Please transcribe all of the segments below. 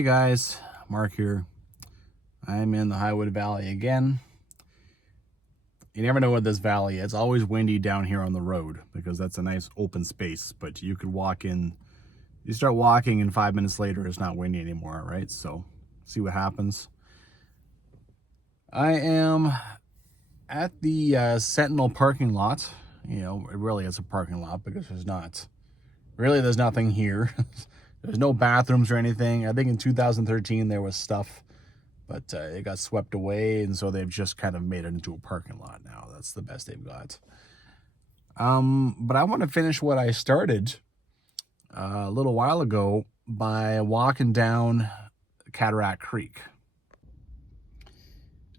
Hey guys, Mark here. I'm in the Highwood Valley again. You never know what this valley is. It's always windy down here on the road because that's a nice open space, but you could walk in, you start walking and 5 minutes later it's not windy anymore, right? So see what happens. I am at the Sentinel parking lot. You know, it really is a parking lot because there's nothing here. There's no bathrooms or anything. I think in 2013 there was stuff, but it got swept away, and so they've just kind of made it into a parking lot now. That's the best they've got. But I want to finish what I started a little while ago by walking down Cataract Creek.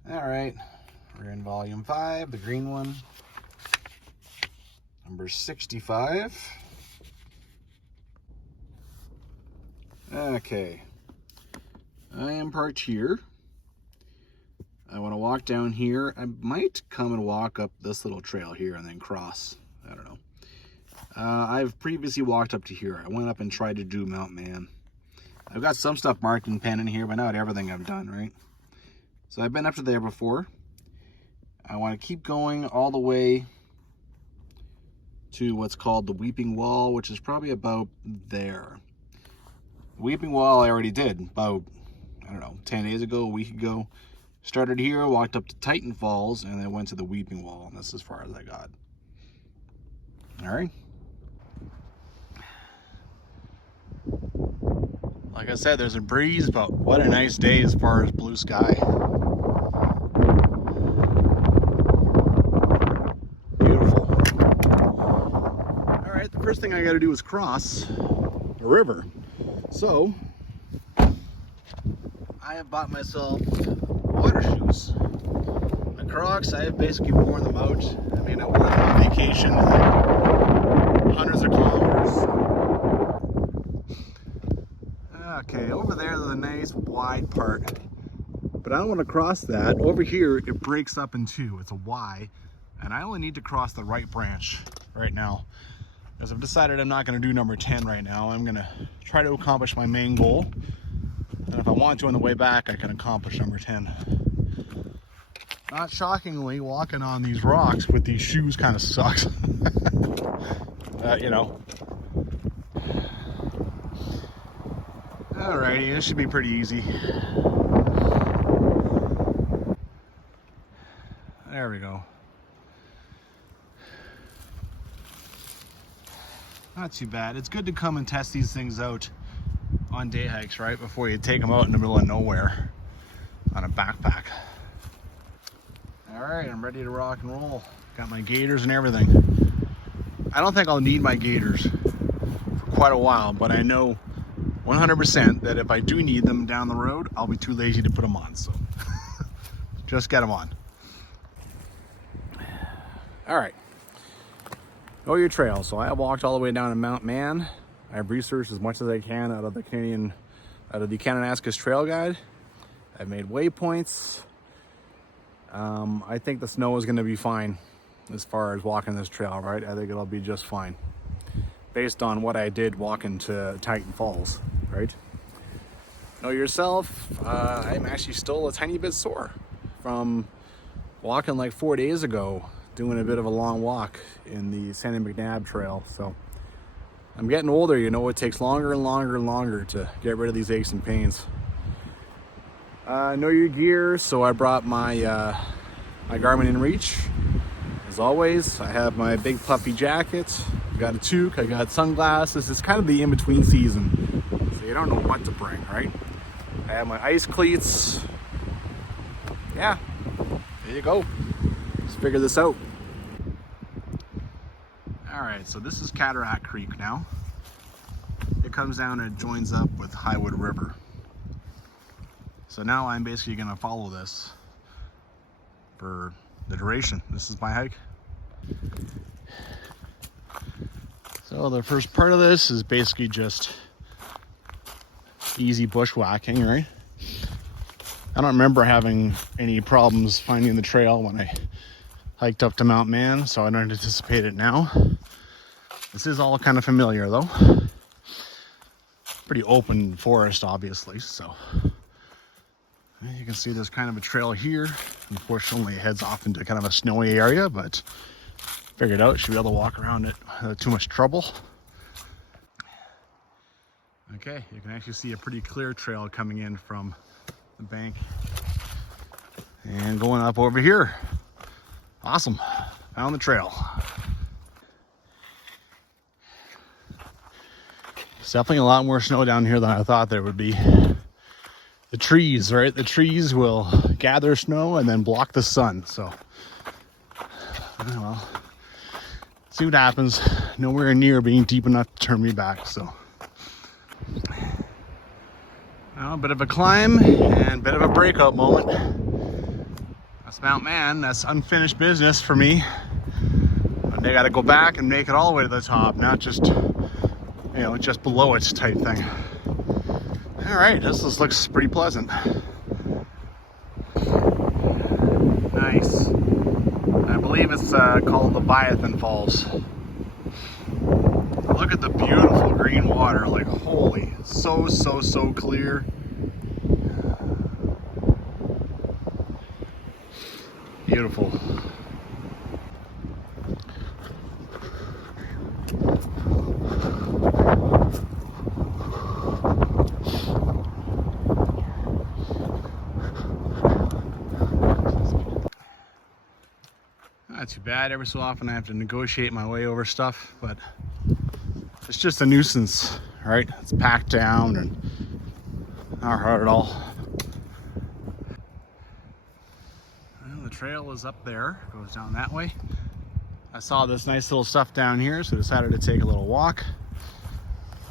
All right, we're in volume 5, the green one, number 65. Okay, I am parked here. I want to walk down here. I might come and walk up this little trail here and then cross. I don't know. I've previously walked up to here. I went up and tried to do Mount Man. I've got some stuff marked in pen in here, but not everything I've done, right? So I've been up to there before. I want to keep going all the way to what's called the Weeping Wall, which is probably about there. Weeping Wall I already did about, I don't know, 10 days ago, a week ago. Started here, walked up to Titan Falls, and then went to the Weeping Wall, and that's as far as I got. All right. Like I said, there's a breeze, but what a nice day as far as blue sky. Beautiful. All right, the first thing I got to do is cross a river. So, I have bought myself water shoes. My Crocs, I have basically worn them out. I mean, I wore them on vacation, like hundreds of kilometers. Okay, over there, there's a nice wide part. But I don't want to cross that. Over here, it breaks up in two. It's a Y. And I only need to cross the right branch right now. Because I've decided I'm not going to do number 10 right now. I'm going to try to accomplish my main goal. And if I want to on the way back, I can accomplish number 10. Not shockingly, walking on these rocks with these shoes kind of sucks. You know. Alrighty, this should be pretty easy. There we go. Not too bad. It's good to come and test these things out on day hikes, right? Before you take them out in the middle of nowhere on a backpack. All right, I'm ready to rock and roll. Got my gaiters and everything. I don't think I'll need my gaiters for quite a while, but I know 100% that if I do need them down the road, I'll be too lazy to put them on, so just get them on. All right. Know your trail. So I walked all the way down to Mount Man. I've researched as much as I can out of the Kananaskis trail guide. I've made waypoints. I think the snow is going to be fine as far as walking this trail, right? I think it'll be just fine based on what I did walking to Titan Falls, right? Know yourself. I'm actually still a tiny bit sore from walking like 4 days ago, doing a bit of a long walk in the Sandy McNabb trail. So I'm getting older, you know, it takes longer and longer and longer to get rid of these aches and pains. Know your gear, so I brought my my Garmin InReach. As always, I have my big puffy jacket, I got a toque, I got sunglasses. It's kind of the in-between season, so you don't know what to bring, right? I have my ice cleats. Yeah, there you go. Let's figure this out. All right, so this is Cataract Creek now. It comes down and it joins up with Highwood River. So now I'm basically gonna follow this for the duration. This is my hike. So the first part of this is basically just easy bushwhacking, right? I don't remember having any problems finding the trail when I hiked up to Mount Man, so I don't anticipate it now. This is all kind of familiar though. pretty open forest, obviously. So you can see there's kind of a trail here. Unfortunately, it heads off into kind of a snowy area, but figured out should be able to walk around it without too much trouble. Okay, you can actually see a pretty clear trail coming in from the bank and going up over here. Awesome, found the trail. There's definitely a lot more snow down here than I thought there would be. The trees, right? The trees will gather snow and then block the sun. So, well, see what happens. Nowhere near being deep enough to turn me back. So, well, a bit of a climb and a bit of a breakout moment. That's Mount Man. That's unfinished business for me. And they got to go back and make it all the way to the top, not just, you know, just below it type thing. All right, this looks pretty pleasant. Nice. I believe it's called Leviathan Falls. Look at the beautiful green water, like holy, so clear. Beautiful. Not too bad. Every so often I have to negotiate my way over stuff, but it's just a nuisance, right? It's packed down and not hard at all. Well, the trail is up there, goes down that way. I saw this nice little stuff down here, so decided to take a little walk.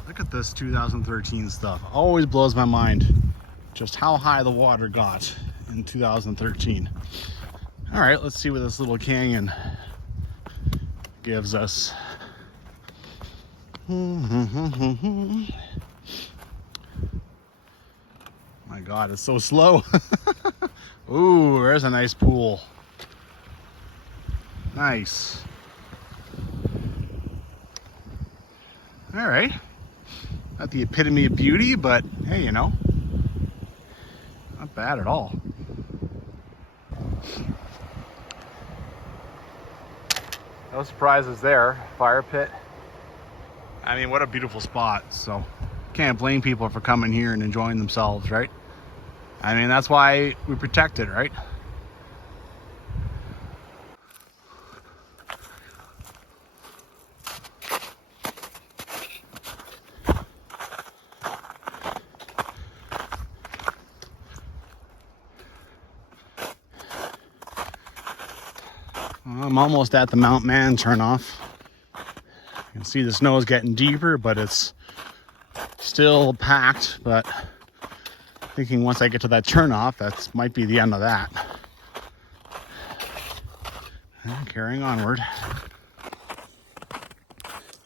Look at this 2013 stuff. Always blows my mind just how high the water got in 2013. All right, let's see what this little canyon gives us. My God, it's so slow. Ooh, there's a nice pool. Nice. All right. Not the epitome of beauty, but hey, you know, not bad at all. No surprises there. Fire pit. I mean, what a beautiful spot. So can't blame people for coming here and enjoying themselves, right? I mean, that's why we protect it, right? I'm almost at the Mount Man turnoff. You can see the snow is getting deeper, but it's still packed. But thinking once I get to that turnoff, that might be the end of that. And carrying onward.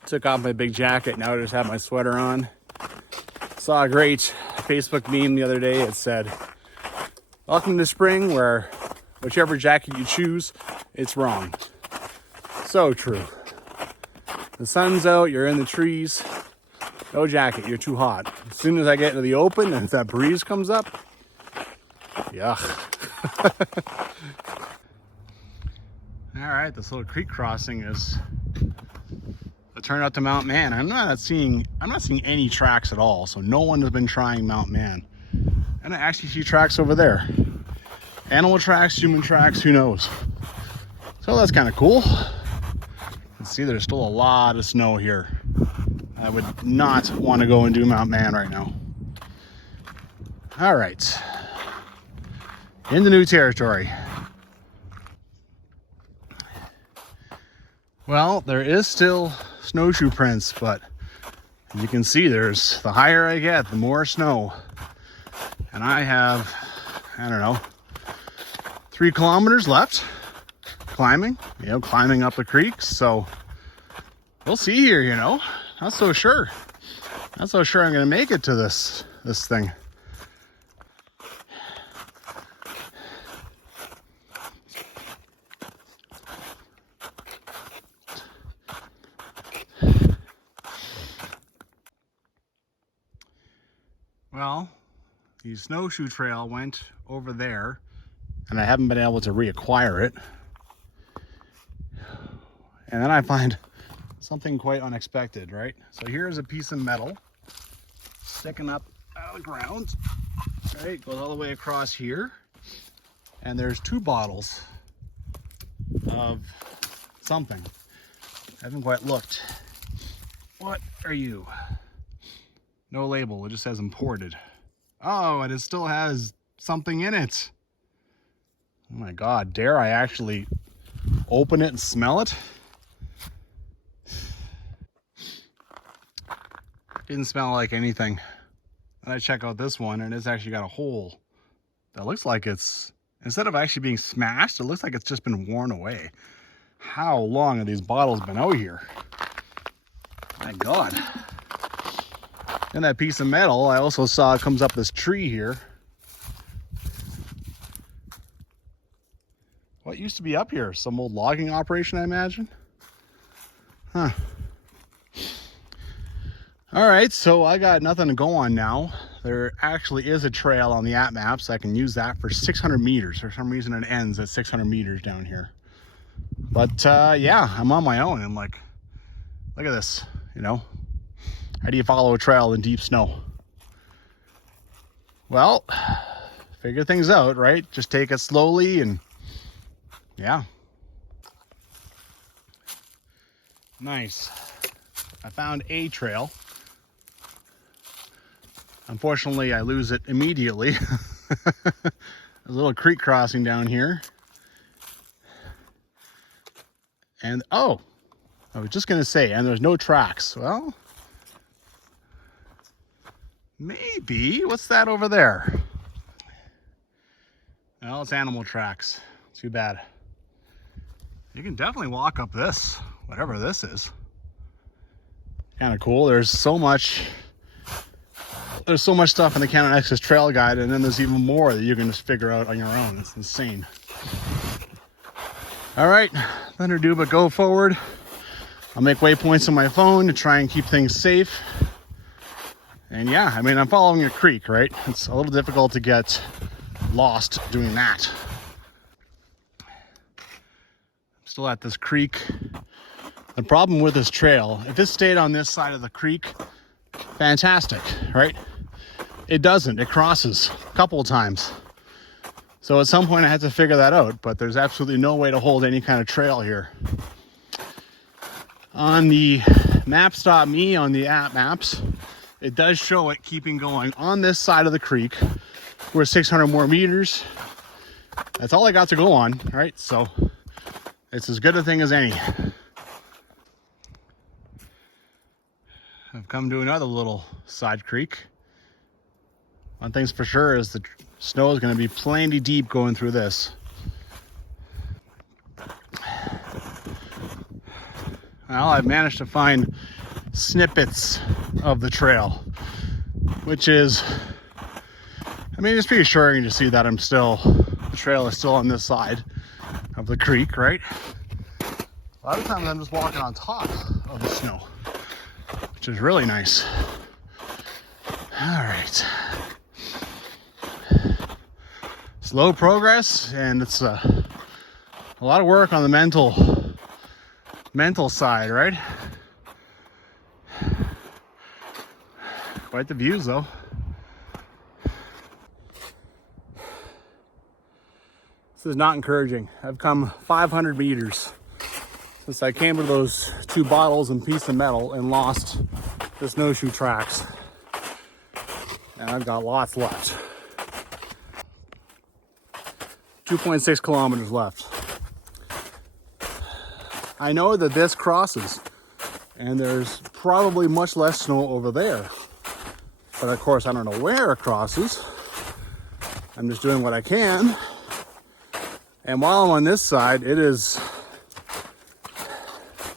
Took off my big jacket, now I just have my sweater on. Saw a great Facebook meme the other day. It said, "Welcome to spring, where whichever jacket you choose, it's wrong." So true. The sun's out, you're in the trees. No jacket, you're too hot. As soon as I get into the open and if that breeze comes up, yuck. All right, this little creek crossing is the turn out to Mount Man. I'm not seeing any tracks at all, so no one has been trying Mount Man. And I actually see tracks over there. Animal tracks, human tracks, who knows? So that's kind of cool. You can see there's still a lot of snow here. I would not want to go and do Mount Man right now. All right, in the new territory. Well, there is still snowshoe prints, but as you can see, there's the higher I get, the more snow. And I have, I don't know, 3 kilometers left climbing, climbing up the creeks. So we'll see here, not so sure. Not so sure I'm going to make it to this thing. the snowshoe trail went over there, and I haven't been able to reacquire it. And then I find something quite unexpected, right? So here's a piece of metal sticking up out of the ground, right? Goes all the way across here. And there's 2 bottles of something. I haven't quite looked. What are you? No label, it just says imported. Oh, and it still has something in it. Oh my God, dare I actually open it and smell it? Didn't smell like anything. And I check out this one, and it's actually got a hole that looks like it's, instead of actually being smashed, it looks like it's just been worn away. How long have these bottles been out here? My God. And that piece of metal, I also saw it comes up this tree here. What used to be up here? Some old logging operation, I imagine? Huh. All right, so I got nothing to go on now. There actually is a trail on the app maps. I can use that for 600 meters. For some reason it ends at 600 meters down here. But yeah, I'm on my own. I'm like, look at this, you know? How do you follow a trail in deep snow? Well, figure things out, right? Just take it slowly and yeah. Nice. I found a trail. Unfortunately, I lose it immediately. There's a little creek crossing down here. And, oh, I was just going to say, and there's no tracks. Well, maybe. What's that over there? Well, it's animal tracks. Too bad. You can definitely walk up this, whatever this is. Kind of cool. There's so much stuff in the Kananaskis trail guide, and then there's even more that you can just figure out on your own. It's insane. All right, nothing to do but go forward. I'll make waypoints on my phone to try and keep things safe. And yeah, I mean, I'm following a creek, right? It's a little difficult to get lost doing that. I'm still at this creek. The problem with this trail, if it stayed on this side of the creek, fantastic, right? It doesn't. It crosses a couple of times. So at some point I had to figure that out, but there's absolutely no way to hold any kind of trail here. On the Maps.me on the app maps, it does show it keeping going on this side of the creek. We're 600 more meters. That's all I got to go on, right? So it's as good a thing as any. I've come to another little side creek. One thing's for sure is the snow is going to be plenty deep going through this. Well, I've managed to find snippets of the trail, which is, I mean, it's pretty assuring to see that the trail is still on this side of the creek, right? A lot of times I'm just walking on top of the snow, which is really nice. All right. Slow progress, and it's a lot of work on the mental side, right? Quite the views, though. This is not encouraging. I've come 500 meters since I came to those 2 bottles and piece of metal and lost the snowshoe tracks. And I've got lots left. 2.6 kilometers left. I know that this crosses, and there's probably much less snow over there. But of course, I don't know where it crosses. I'm just doing what I can. And while I'm on this side, it's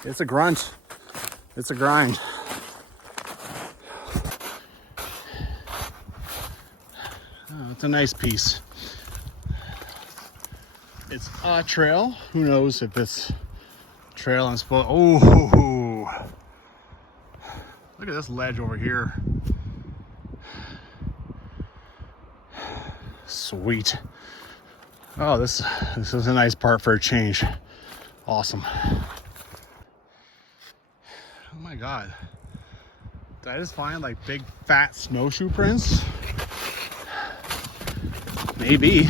a grunt. It's a grind. Oh, it's a nice piece. It's a trail. Who knows if it's trail I'm supposed. Oh, look at this ledge over here. Sweet. Oh, this is a nice part for a change. Awesome. Oh my God. Did I just find like big fat snowshoe prints? Maybe.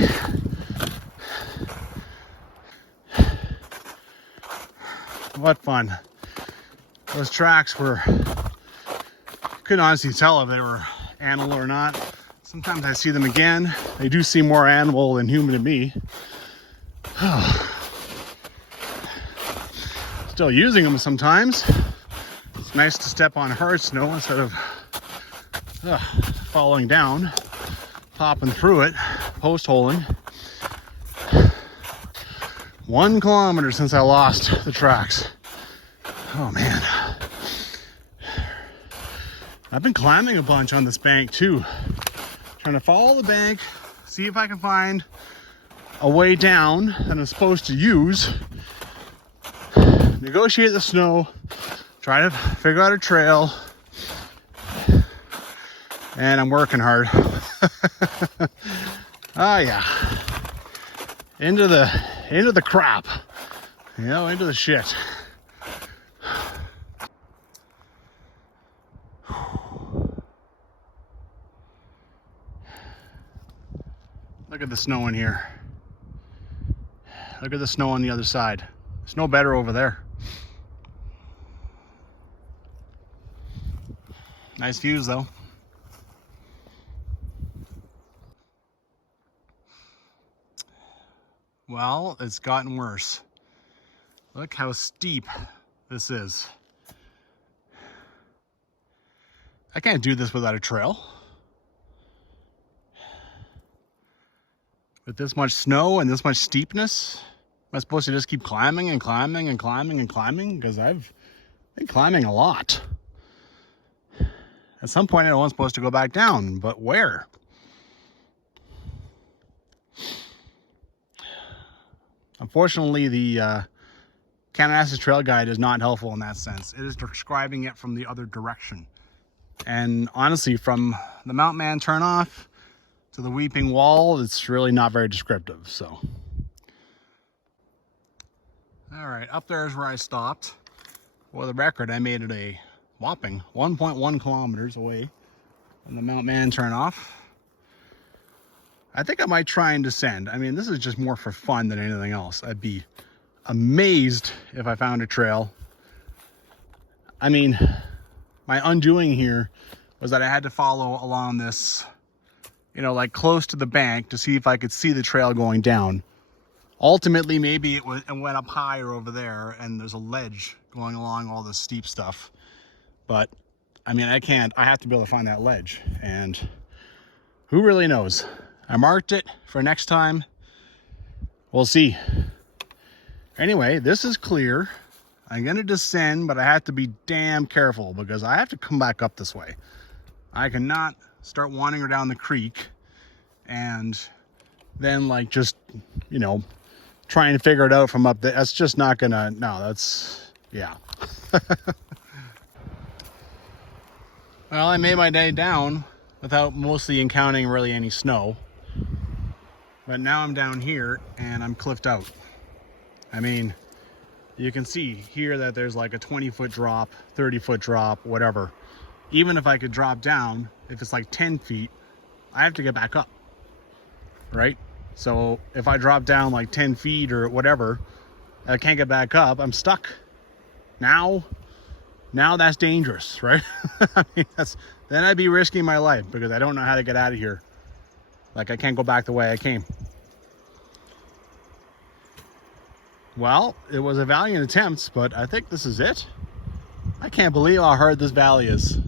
What fun. Those tracks were, couldn't honestly tell if they were animal or not. Sometimes I see them again. They do seem more animal than human to me. Still using them sometimes. It's nice to step on hard snow instead of falling down, popping through it, post holing. 1 kilometer since I lost the tracks. Oh man. I've been climbing a bunch on this bank too. Trying to follow the bank, see if I can find a way down that I'm supposed to use, negotiate the snow, try to figure out a trail, and I'm working hard. Oh yeah. Into the crap, you know, into the shit. Look at the snow in here. Look at the snow on the other side. It's no better over there. Nice views though. Well, it's gotten worse. Look how steep this is. I can't do this without a trail. With this much snow and this much steepness, am I supposed to just keep climbing and climbing and climbing and climbing? Because I've been climbing a lot. At some point, I know I'm supposed to go back down, but where? Unfortunately, the Kananaskis Trail Guide is not helpful in that sense. It is describing it from the other direction. And honestly, from the Mountain Man turnoff to the Weeping Wall, it's really not very descriptive, so. All right, up there is where I stopped. For the record, I made it a whopping 1.1 kilometers away from the Mountain Man turnoff. I think I might try and descend. I mean, this is just more for fun than anything else. I'd be amazed if I found a trail. I mean, my undoing here was that I had to follow along this, you know, like close to the bank to see if I could see the trail going down. Ultimately, maybe it went up higher over there and there's a ledge going along all this steep stuff. But I mean, I have to be able to find that ledge, and who really knows? I marked it for next time. We'll see. Anyway, this is clear. I'm gonna descend, but I have to be damn careful because I have to come back up this way. I cannot start wandering down the creek and then like just, you know, trying to figure it out from up there. That's just not gonna, no, that's, yeah. Well, I made my day down without mostly encountering really any snow. But now I'm down here and I'm cliffed out. I mean, you can see here that there's like a 20-foot drop, 30-foot drop, whatever. Even if I could drop down, if it's like 10 feet, I have to get back up, right? So if I drop down like 10 feet or whatever, I can't get back up, I'm stuck. Now that's dangerous, right? I mean, then I'd be risking my life because I don't know how to get out of here. Like I can't go back the way I came. Well, it was a valiant attempt, but I think this is it. I can't believe how hard this valley is.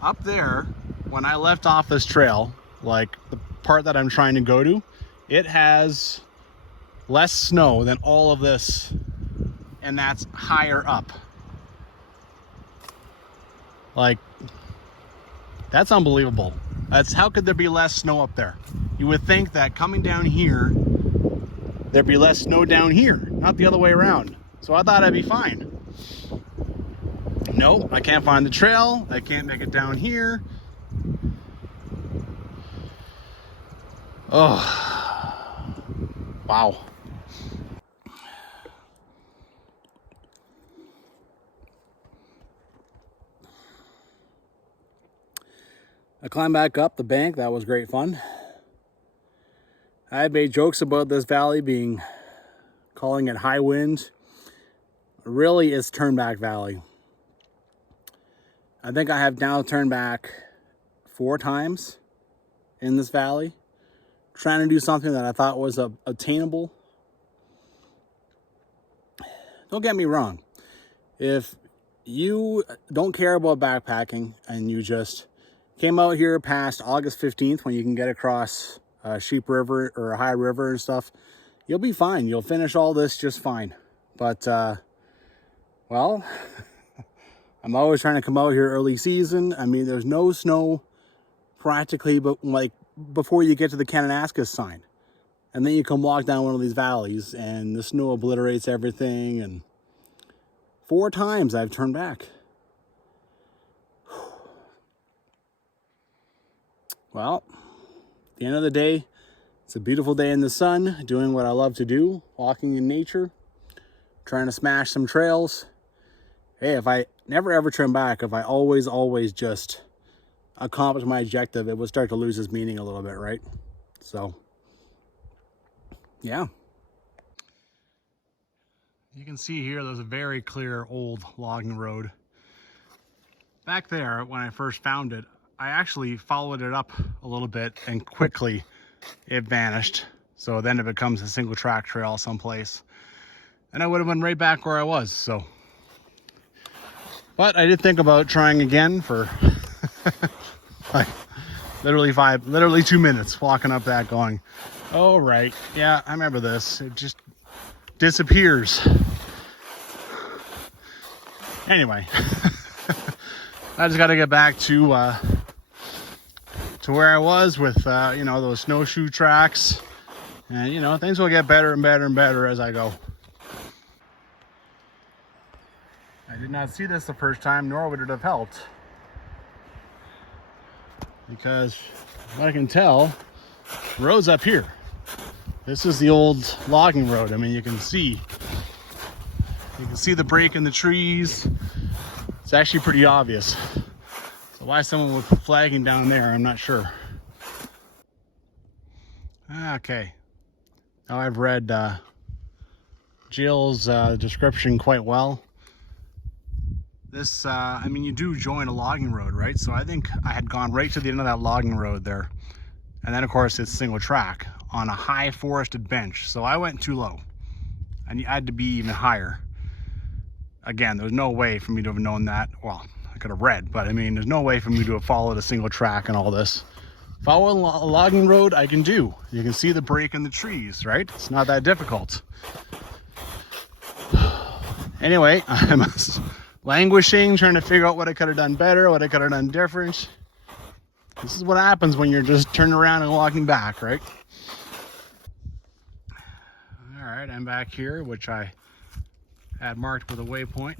Up there, when I left off this trail, like the part that I'm trying to go to, it has less snow than all of this, and that's higher up. Like, that's unbelievable. How could there be less snow up there? You would think that coming down here, there'd be less snow down here, not the other way around. So I thought I'd be fine. No, I can't find the trail. I can't make it down here. Oh, wow. I climbed back up the bank. That was great fun. I had made jokes about this valley calling it high wind. Really, it's Turnback Valley. I think I have now turned back 4 times in this valley, trying to do something that I thought was attainable. Don't get me wrong. If you don't care about backpacking and you just came out here past August 15th when you can get across Sheep River or High River and stuff, you'll be fine. You'll finish all this just fine. But, well, I'm always trying to come out here early season. I mean, there's no snow practically, but like before you get to the Kananaskis sign. And then you come walk down one of these valleys and the snow obliterates everything. And 4 times I've turned back. Well, at the end of the day, it's a beautiful day in the sun, doing what I love to do, walking in nature, trying to smash some trails. Hey, if I never ever turn back, if I always just accomplish my objective, it would start to lose its meaning a little bit, right? So, yeah. You can see here, there's a very clear old logging road. Back there, when I first found it, I actually followed it up a little bit and quickly it vanished. So then it becomes a single track trail someplace. And I would have been right back where I was, so. But I did think about trying again for like literally 2 minutes walking up that going, oh right, yeah, I remember this. It just disappears. Anyway, I just got to get back to where I was with you know, those snowshoe tracks, and you know, things will get better and better and better as I go. I did not see this the first time, nor would it have helped, because what I can tell, the road's up here. This is the old logging road. I mean, you can see the break in the trees. It's actually pretty obvious. So why someone would put flagging down there, I'm not sure. Okay. Now I've read Jill's description quite well. This, I mean, you do join a logging road, right? So I think I had gone right to the end of that logging road there. And then, of course, it's single track on a high forested bench. So I went too low. And I had to be even higher. Again, there's no way for me to have known that. Well, I could have read, but I mean, there's no way for me to have followed a single track and all this. Follow a logging road, I can do. You can see the break in the trees, right? It's not that difficult. Anyway, I'm languishing, trying to figure out what I could have done better, what I could have done different. This is what happens when you're just turning around and walking back, right? All right, I'm back here, which I had marked with a waypoint.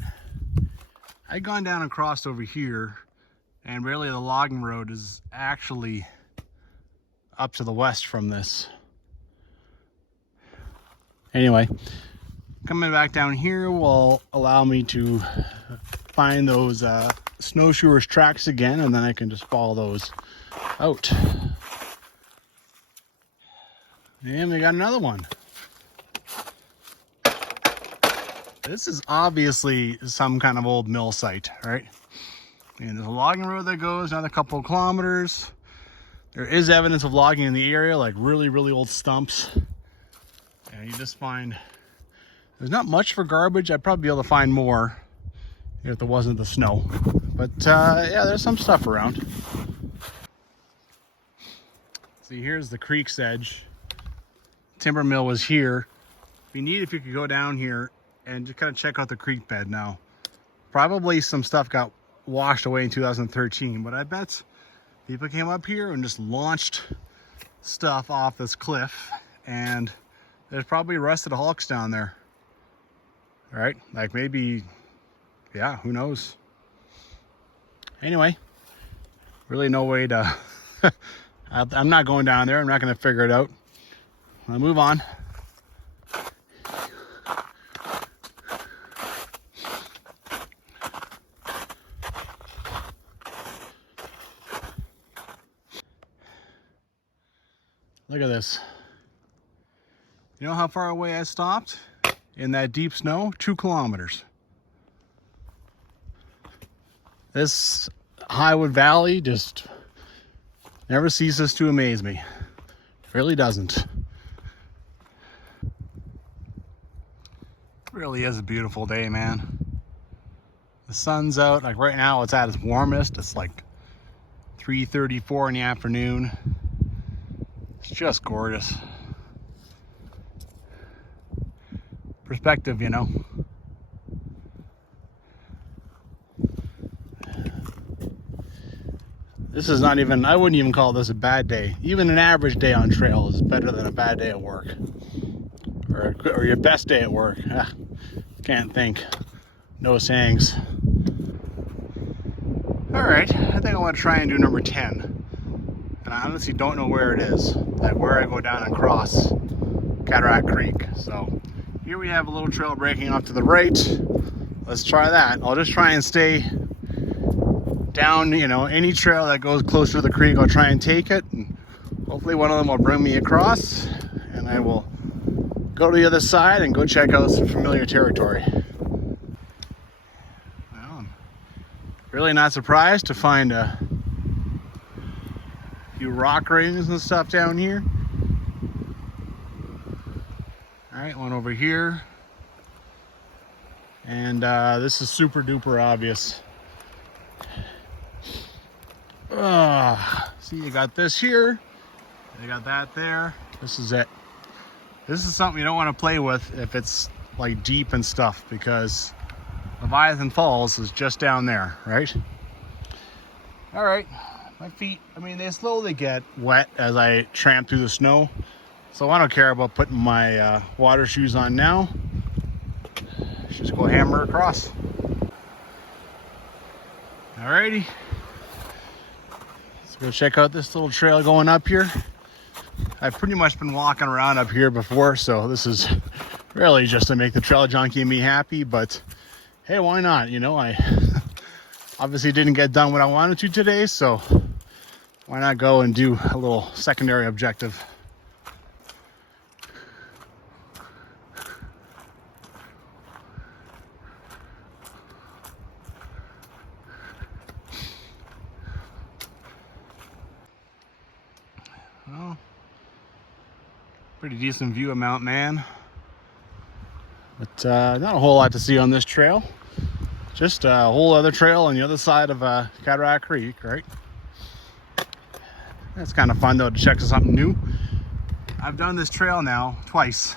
I'd gone down and crossed over here, and really the logging road is actually up to the west from this. Anyway, coming back down here will allow me to find those snowshoers tracks again, and then I can just follow those out. And we got another one. This is obviously some kind of old mill site, right? And there's a logging road that goes another couple of kilometers. There is evidence of logging in the area, like really, really old stumps. And you just find, there's not much for garbage. I'd probably be able to find more if there wasn't the snow. But yeah, there's some stuff around. See, here's the creek's edge. Timber mill was here. It'd be neat if you could go down here and just kind of check out the creek bed now. Probably some stuff got washed away in 2013, but I bet people came up here and just launched stuff off this cliff, and there's probably rusted hulks down there. Right? Like maybe, yeah, who knows? Anyway, really no way to I'm not going down there. I'm not going to figure it out. I'll move on. Look at this. You know how far away I stopped? In that deep snow? 2 kilometers. This Highwood Valley just never ceases to amaze me. It really doesn't. It really is a beautiful day, man. The sun's out. Like right now it's at its warmest. It's like 3:34 in the afternoon. It's just gorgeous. Perspective, you know. This is not even, I wouldn't even call this a bad day. Even an average day on trail is better than a bad day at work. Or your best day at work. Can't think. No sayings. Alright, I think I want to try and do number 10. And I honestly don't know where it is. Like where I go down and cross Cataract Creek. So here we have a little trail breaking off to the right. Let's try that. I'll just try and stay down, you know, any trail that goes closer to the creek. I'll try and take it. And hopefully one of them will bring me across. And I will go to the other side and go check out some familiar territory. Well, I'm really not surprised to find a few rock rings and stuff down here. Alright, one over here. And this is super duper obvious. See, you got this here. You got that there. This is it. This is something you don't want to play with if it's like deep and stuff, because Leviathan Falls is just down there, right? Alright. My feet, I mean, they slowly get wet as I tramp through the snow. So I don't care about putting my water shoes on now. Just go hammer across. Alrighty. Let's go check out this little trail going up here. I've pretty much been walking around up here before, so this is really just to make the trail junkie and me happy, but hey, why not? You know, I obviously didn't get done what I wanted to today, so why not go and do a little secondary objective? Well, pretty decent view of Mount Man, but not a whole lot to see on this trail. Just a whole other trail on the other side of Cataract Creek, right? It's kind of fun though to check something new. I've done this trail now twice,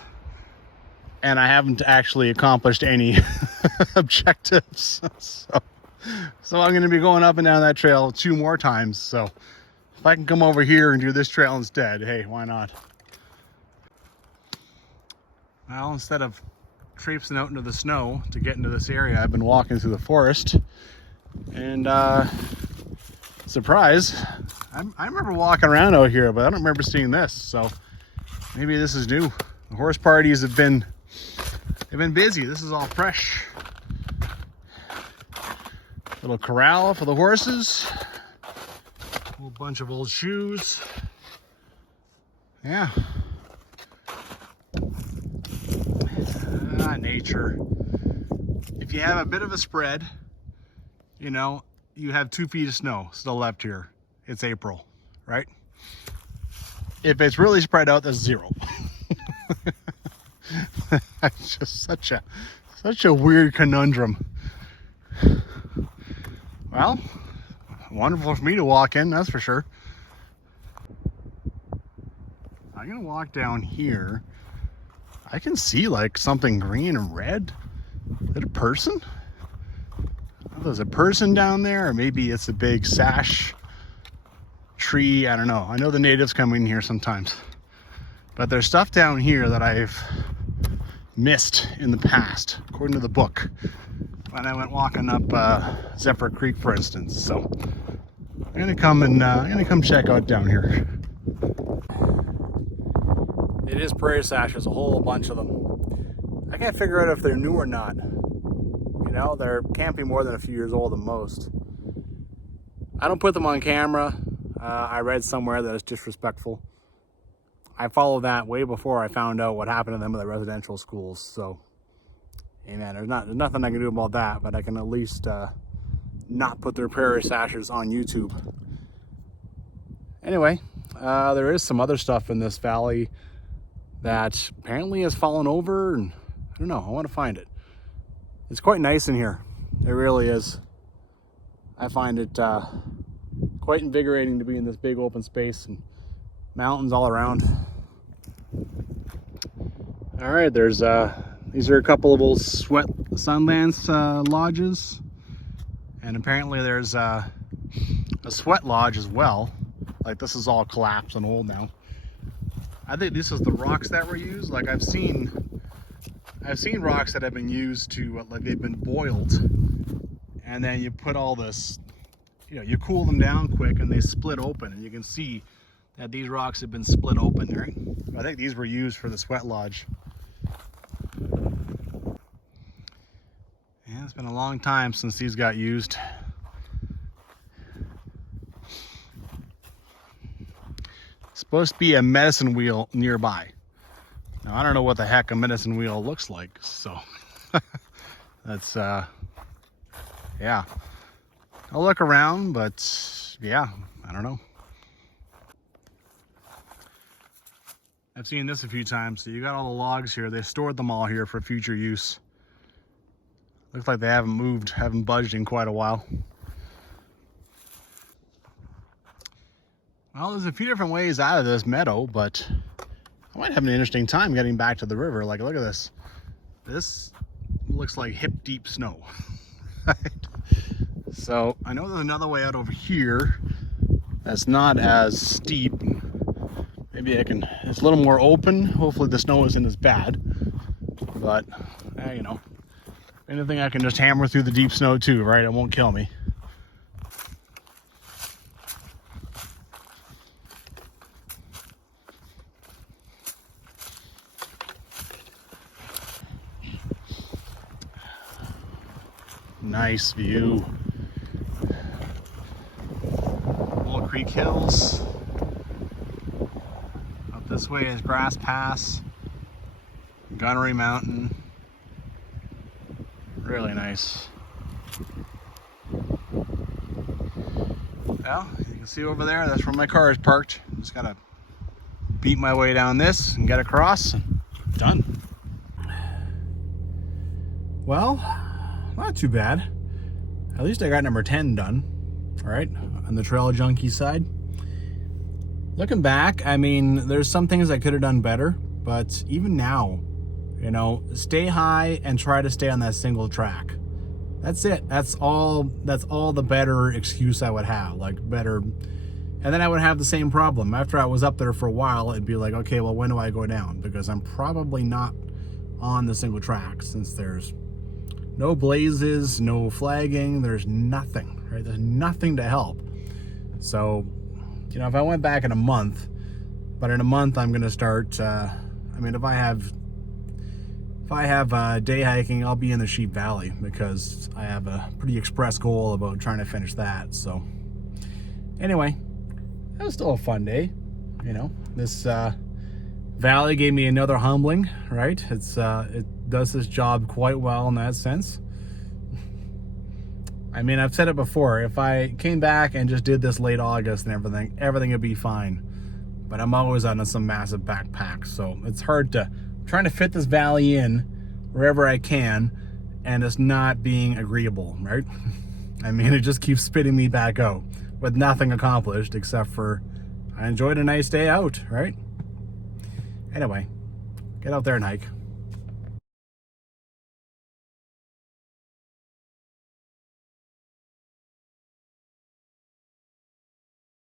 and I haven't actually accomplished any objectives. So I'm going to be going up and down that trail 2 more times. So if I can come over here and do this trail instead, hey, why not? Well, instead of traipsing out into the snow to get into this area, I've been walking through the forest, and surprise, I remember walking around out here, but I don't remember seeing this, so maybe this is new. The horse parties have been, they've been busy. This is all fresh. Little corral for the horses. A whole bunch of old shoes. Yeah. Nature. If you have a bit of a spread, you know, you have 2 feet of snow still left here. It's April, right? If it's really spread out, that's 0. That's just such a weird conundrum. Well, wonderful for me to walk in, that's for sure. I'm gonna walk down here. I can see like something green and red. Is it a person? There's a person down there, or maybe it's a big sash tree. I don't know. I know the natives come in here sometimes, but there's stuff down here that I've missed in the past, according to the book, when I went walking up Zephyr Creek, for instance. So I'm gonna come check out down here. It is prairie sashes, a whole bunch of them. I can't figure out if they're new or not. You know, they can't be more than a few years old at most. I don't put them on camera. I read somewhere that it's disrespectful. I followed that way before I found out what happened to them in the residential schools. So, hey man, there's nothing I can do about that, but I can at least not put their prairie sashes on YouTube. Anyway, there is some other stuff in this valley that apparently has fallen over, and I don't know, I want to find it. It's quite nice in here. It really is. I find it quite invigorating to be in this big open space and mountains all around. All right, there's these are a couple of old sweat Sunlands lodges, and apparently there's a sweat lodge as well. Like, this is all collapsed and old now. I think this is the rocks that were used. Like, I've seen rocks that have been used to, like, they've been boiled, and then you put all this, you know, you cool them down quick and they split open, and you can see that these rocks have been split open, right? I think these were used for the sweat lodge. Yeah, it's been a long time since these got used. Supposed to be a medicine wheel nearby. Now, I don't know what the heck a medicine wheel looks like, so that's yeah, I'll look around, but yeah, I don't know. I've seen this a few times. So you got all the logs here. They stored them all here for future use. Looks like they haven't budged in quite a while. Well, there's a few different ways out of this meadow, but I might have an interesting time getting back to the river. Like, look at this. This looks like hip deep snow. Right? So I know there's another way out over here that's not as steep. Maybe I can, it's a little more open. Hopefully the snow isn't as bad, but you know, anything I can just hammer through the deep snow too, right? It won't kill me. Nice view. Old Creek Hills. Up this way is Grass Pass, Gunnery Mountain. Really nice. Well, you can see over there, that's where my car is parked. Just gotta beat my way down this and get across. Done. Well, not too bad. At least I got number 10 done. All right, on the Trail Junkie side. Looking back, I mean, there's some things I could have done better, but even now, you know, stay high and try to stay on that single track. That's it. That's all the better excuse I would have, like better. And then I would have the same problem. After I was up there for a while, it'd be like, okay, well, when do I go down? Because I'm probably not on the single track, since there's no blazes, no flagging, there's nothing, right? There's nothing to help. So, you know, if I went back in a month, but in a month I'm going to start, I mean, if I have day hiking, I'll be in the Sheep Valley, because I have a pretty express goal about trying to finish that. So anyway, that was still a fun day. You know, this valley gave me another humbling, right? It does this job quite well in that sense. I mean, I've said it before, if I came back and just did this late August and everything would be fine. But I'm always on some massive backpack, so it's hard trying to fit this valley in wherever I can, and it's not being agreeable, right? I mean, it just keeps spitting me back out with nothing accomplished, except for I enjoyed a nice day out, right? Anyway, get out there and hike.